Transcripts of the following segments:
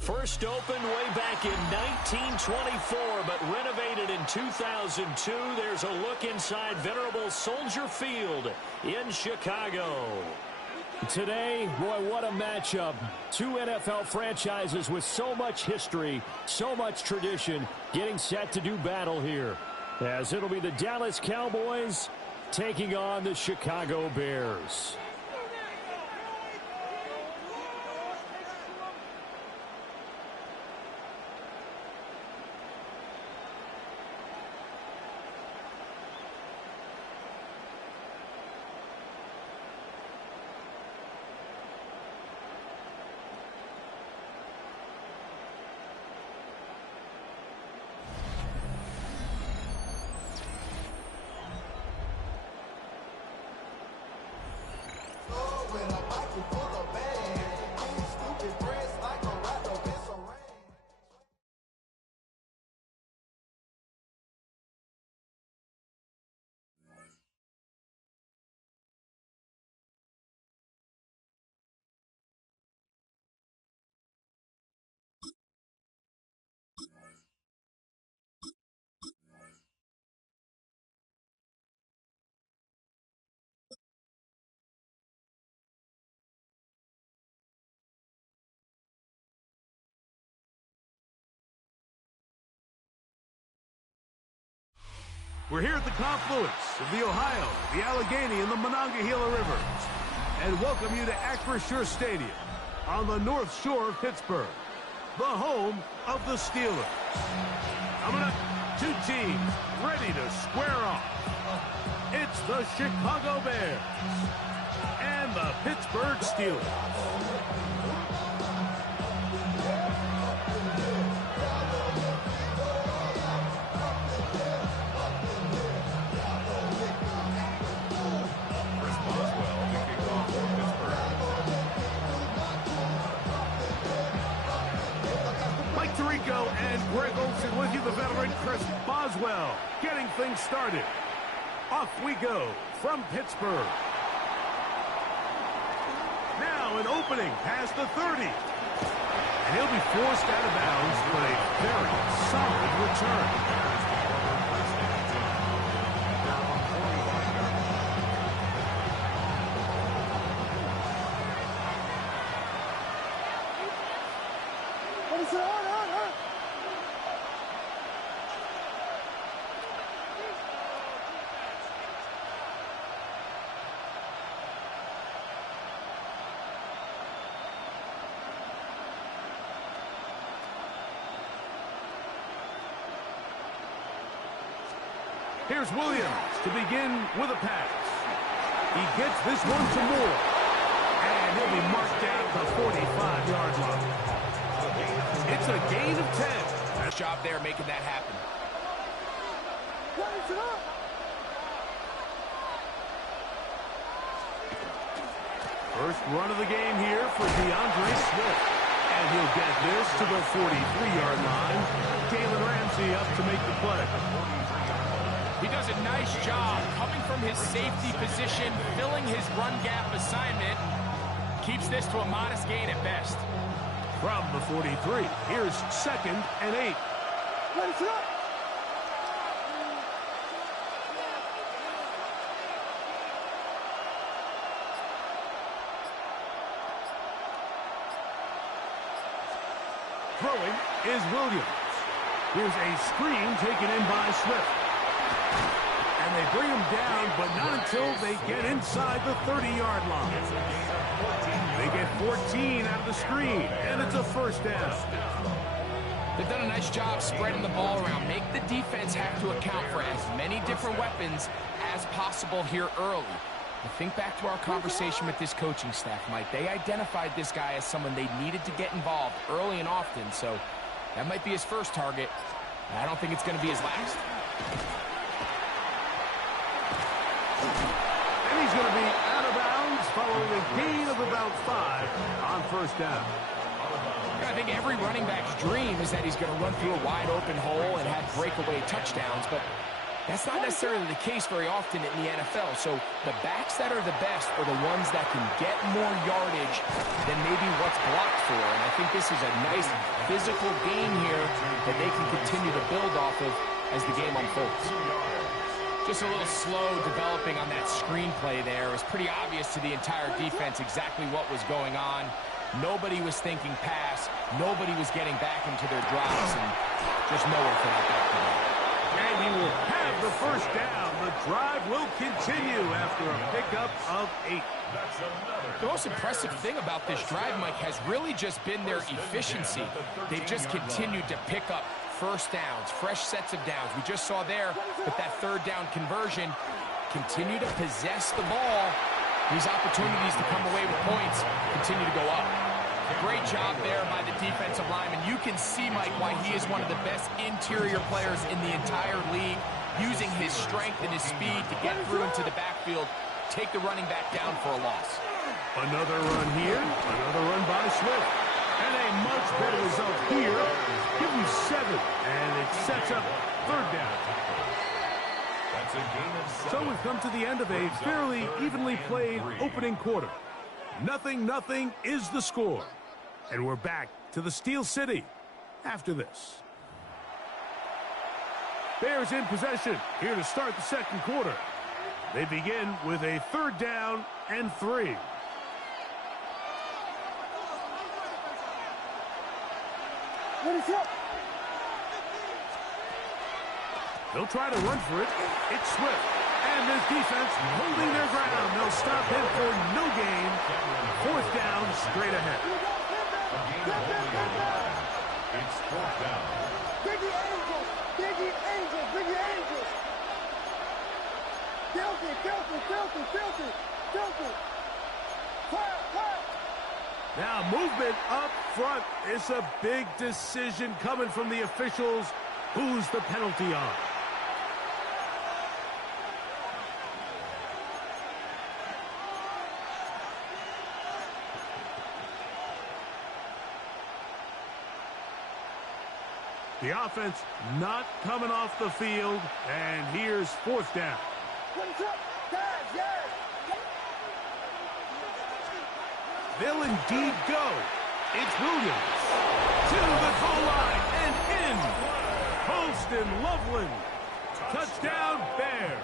First opened way back in 1924, but renovated in 2002. There's a look inside venerable Soldier Field in Chicago. Today, boy, what a matchup. Two NFL franchises with so much history, so much tradition, getting set to do battle here. As it'll be the Dallas Cowboys taking on the Chicago Bears. We're here at the confluence of the Ohio, the Allegheny, and the Monongahela Rivers, and welcome you to Acrisure Stadium on the North Shore of Pittsburgh, the home of the Steelers. Coming up, two teams ready to square off. It's the Chicago Bears and the Pittsburgh Steelers. And Greg Olsen with you, the veteran Chris Boswell, getting things started. Off we go from Pittsburgh. Now an opening past the 30. And he'll be forced out of bounds with a very solid return. Here's Williams to begin with a pass. He gets this one to Moore. And he'll be marked down at the 45-yard line. It's a gain of 10. Nice job there making that happen. First run of the game here for DeAndre Swift. And he'll get this to the 43-yard line. Jalen Ramsey up to make the play. He does a nice job coming from his safety position, filling his run gap assignment. Keeps this to a modest gain at best. From the 43, here's 2nd and 8. Throwing is Williams. Here's a screen taken in by Swift. And they bring him down, but not until they get inside the 30-yard line. They get 14 out of the screen, and it's a first down. They've done a nice job spreading the ball around. Make the defense have to account for as many different weapons as possible here early. But think back to our conversation with this coaching staff, Mike. They identified this guy as someone they needed to get involved early and often, so that might be his first target. I don't think it's going to be his last. And he's going to be out of bounds following a gain of about 5 on first down. I think every running back's dream is that he's going to run through a wide open hole and have breakaway touchdowns, but That's not necessarily the case very often in the NFL. So the backs that are the best are the ones that can get more yardage than maybe what's blocked for. And I think this is a nice physical game here that they can continue to build off of as the game unfolds. Just a little slow developing on that screenplay there. It was pretty obvious to the entire defense exactly what was going on. Nobody was thinking pass. Nobody was getting back into their drops, and just nowhere for that back to go. And he will have the first down. The drive will continue after a pickup of 8. The most impressive thing about this drive, Mike, has really just been their efficiency. They've just continued to pick up first downs, fresh sets of downs. We just saw there with that third down conversion, continue to possess the ball. These opportunities to come away with points continue to go up. Great job there by the defensive lineman. You can see, Mike, why he is one of the best interior players in the entire league, using his strength and his speed to get through into the backfield, take the running back down for a loss. Another run here, another run by Swift. And a much better result here. Give him 7, and it sets up third down. So we've come to the end of a fairly evenly played opening quarter. 0-0 is the score. And we're back to the Steel City after this. Bears in possession here to start the second quarter. They begin with a third down and 3. They'll try to run for it. It's Swift. And this defense holding their ground. They'll stop him for no gain. Fourth down straight ahead. It's fourth down. Biggie Angels. Biggie Angels. Biggie Angels. Filthy, filthy, filthy, filthy, filthy. Fire. Now movement up front. It's a big decision coming from the officials. Who's the penalty on? The offense not coming off the field, and here's fourth down. They'll indeed go. It's Williams to the goal line and in. Holston Loveland. Touchdown, Bears.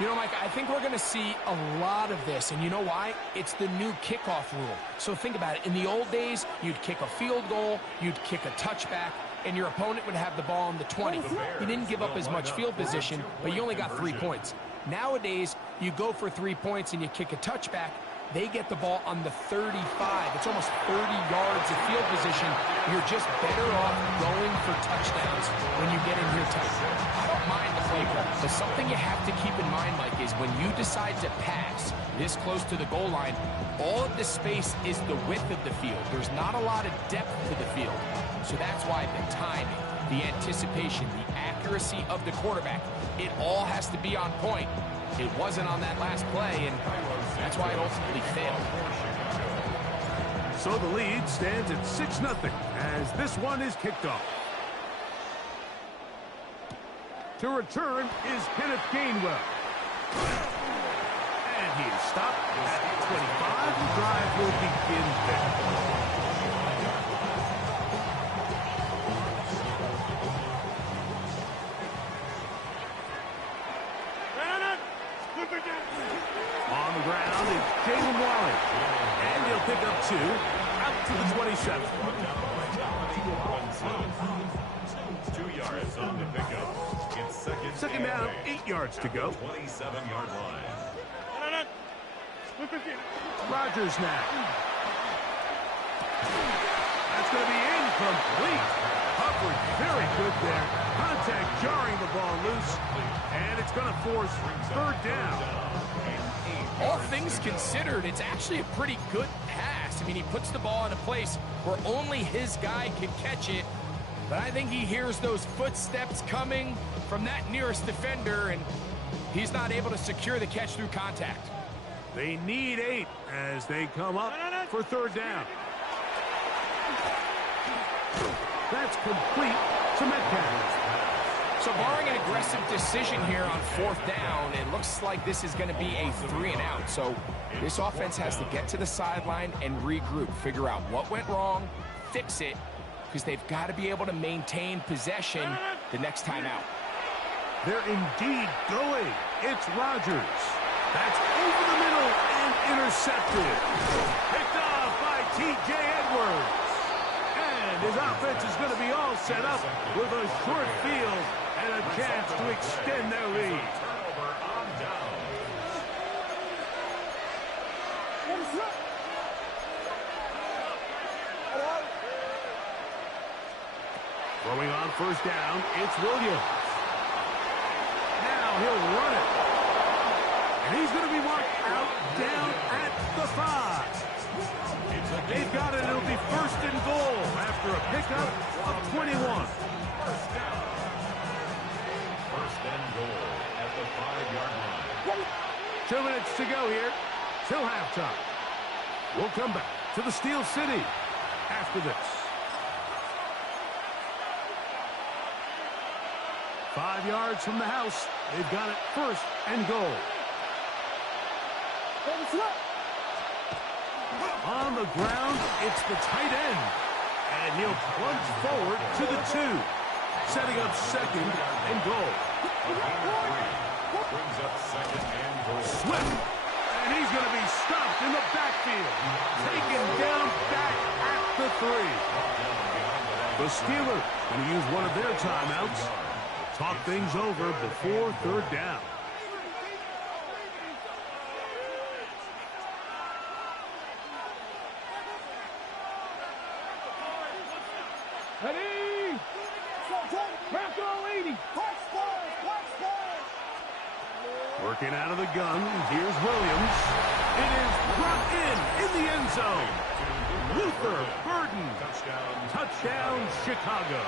You know, Mike, I think we're going to see a lot of this, and you know why? It's the new kickoff rule. So think about it. In the old days, you'd kick a field goal, you'd kick a touchback, and your opponent would have the ball on the 20. You didn't give up as much field position, but you only got 3 points. Nowadays, you go for 3 points and you kick a touchback, they get the ball on the 35. It's almost 30 yards of field position. You're just better off going for touchdowns when you get in here tight. I don't mind the play call, but something you have to keep in mind, Mike, is when you decide to pass this close to the goal line, all of the space is the width of the field. There's not a lot of depth to the field. So that's why the timing, the anticipation, the accuracy of the quarterback, it all has to be on point. It wasn't on that last play, and that's why it ultimately failed. So the lead stands at 6-0 as this one is kicked off. To return is Kenneth Gainwell. And he is stopped at 25. The drive will begin there. On the ground is Jalen Wally. And he'll pick up 2 out to the 27. 2 yards on the pickup. It's Second down, 8 yards to go. 27-yard line. Rodgers now. That's going to be incomplete. Coverage very good there. Contact jarring the ball loose. And it's going to force third down. All things considered, it's actually a pretty good pass. I mean, he puts the ball in a place where only his guy can catch it. But I think he hears those footsteps coming from that nearest defender, and he's not able to secure the catch through contact. They need 8 as they come up for third down. That's complete to Metcalf. So barring an aggressive decision here on 4th down, it looks like this is going to be a 3-and-out. So this offense has to get to the sideline and regroup, figure out what went wrong, fix it, because they've got to be able to maintain possession the next time out. They're indeed going. It's Rodgers. That's over the middle and intercepted. Picked off by T.J. Edwards. And his offense is going to be all set up with a short field and a chance to extend their lead. Throwing on 1st down, it's Williams. Now he'll run it. And he's going to be marked out down at the 5. They've got it. It'll be 1st and goal after a pickup of 21. 1st down. 1st and goal at the 5-yard line. 2 minutes to go here till halftime. We'll come back to the Steel City after this. 5 yards from the house. They've got it 1st and goal. On the ground, it's the tight end. And he'll plunge forward to the 2. Setting up 2nd and goal. Brings up 2nd and goal. Swift. And he's going to be stopped in the backfield. Taken down back at the 3. The Steelers going to use one of their timeouts. Talk things over before 3rd down. Ready? Back on 80. Working out of the gun, here's Williams. It is brought in the end zone. Luther Burden. Touchdown, Chicago.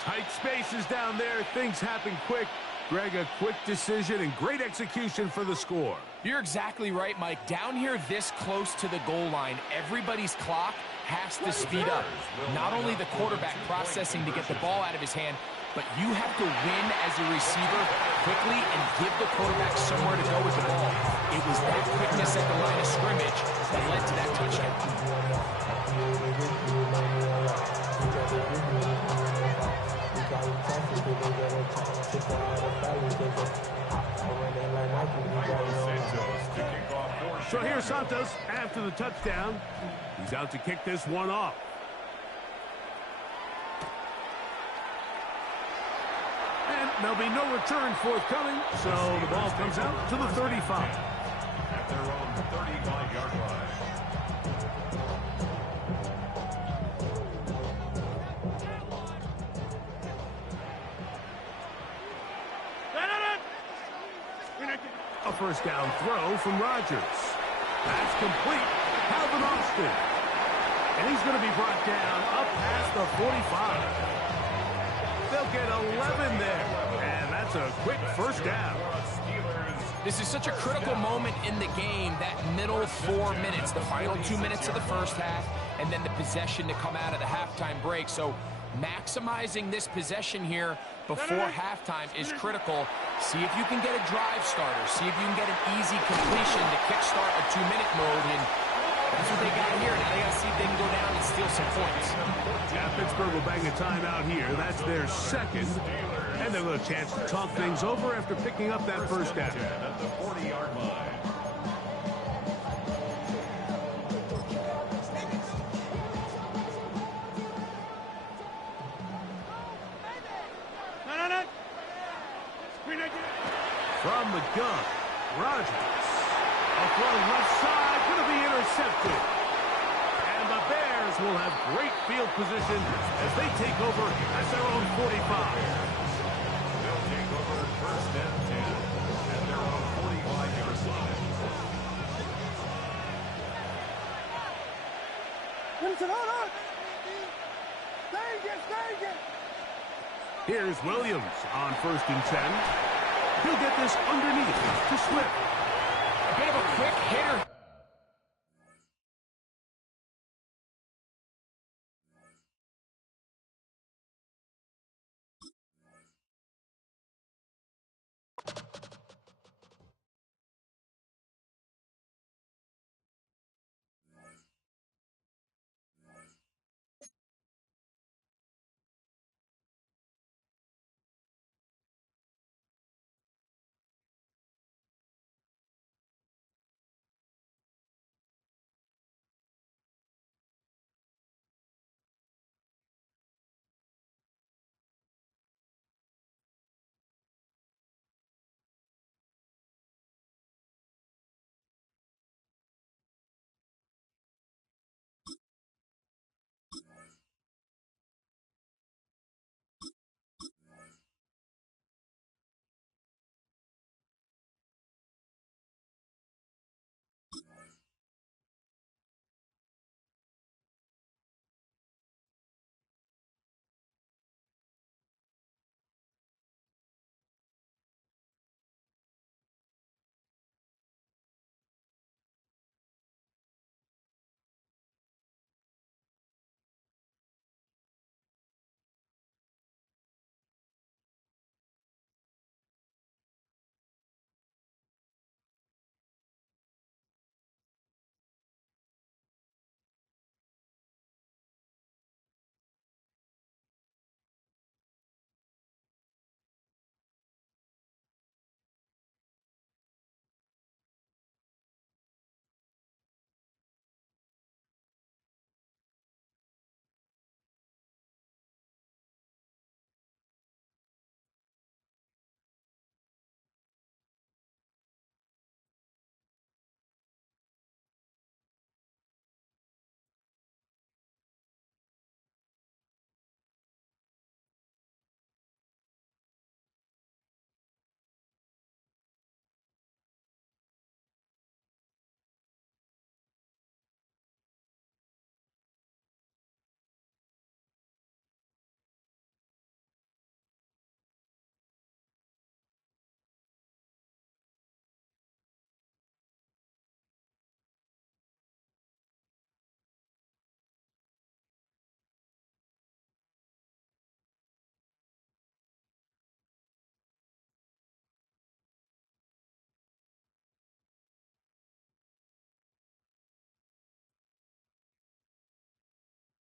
Tight spaces down there. Things happen quick. Greg, a quick decision and great execution for the score. You're exactly right, Mike. Down here this close to the goal line, everybody's clock has to speed up. Not only the quarterback processing to get the ball out of his hand, but you have to win as a receiver quickly and give the quarterback somewhere to go with the ball. It was that quickness at the line of scrimmage that led to that touchdown. So here's Santos after the touchdown. He's out to kick this one off. And there'll be no return forthcoming, so the ball comes out to the 35. At their own 35-yard line. A 1st down throw from Rodgers. That's complete. Calvin Austin. And he's going to be brought down up past the 45. They'll get 11 there. And that's a quick 1st down. This is such a critical moment in the game, that middle 4 minutes, the final 2 minutes of the 1st half, and then the possession to come out of the halftime break. So maximizing this possession here before halftime is critical. See if you can get a drive starter. See if you can get an easy completion to kickstart a 2-minute mode. And that's what they got here. Now they got to see if they can go down and steal some points. Yeah, Pittsburgh will bang a timeout here. That's their 2nd. And they'll have a chance to talk things over after picking up that 1st down. At the 40-yard line. From the gun, Rodgers. A throw left side, going to be intercepted. And the Bears will have great field position as they take over at their own 45. They'll take over 1st and 10 at their own 45-yard line. Here's Williams on 1st and 10. He'll get this underneath to Swift. A bit of a quick hitter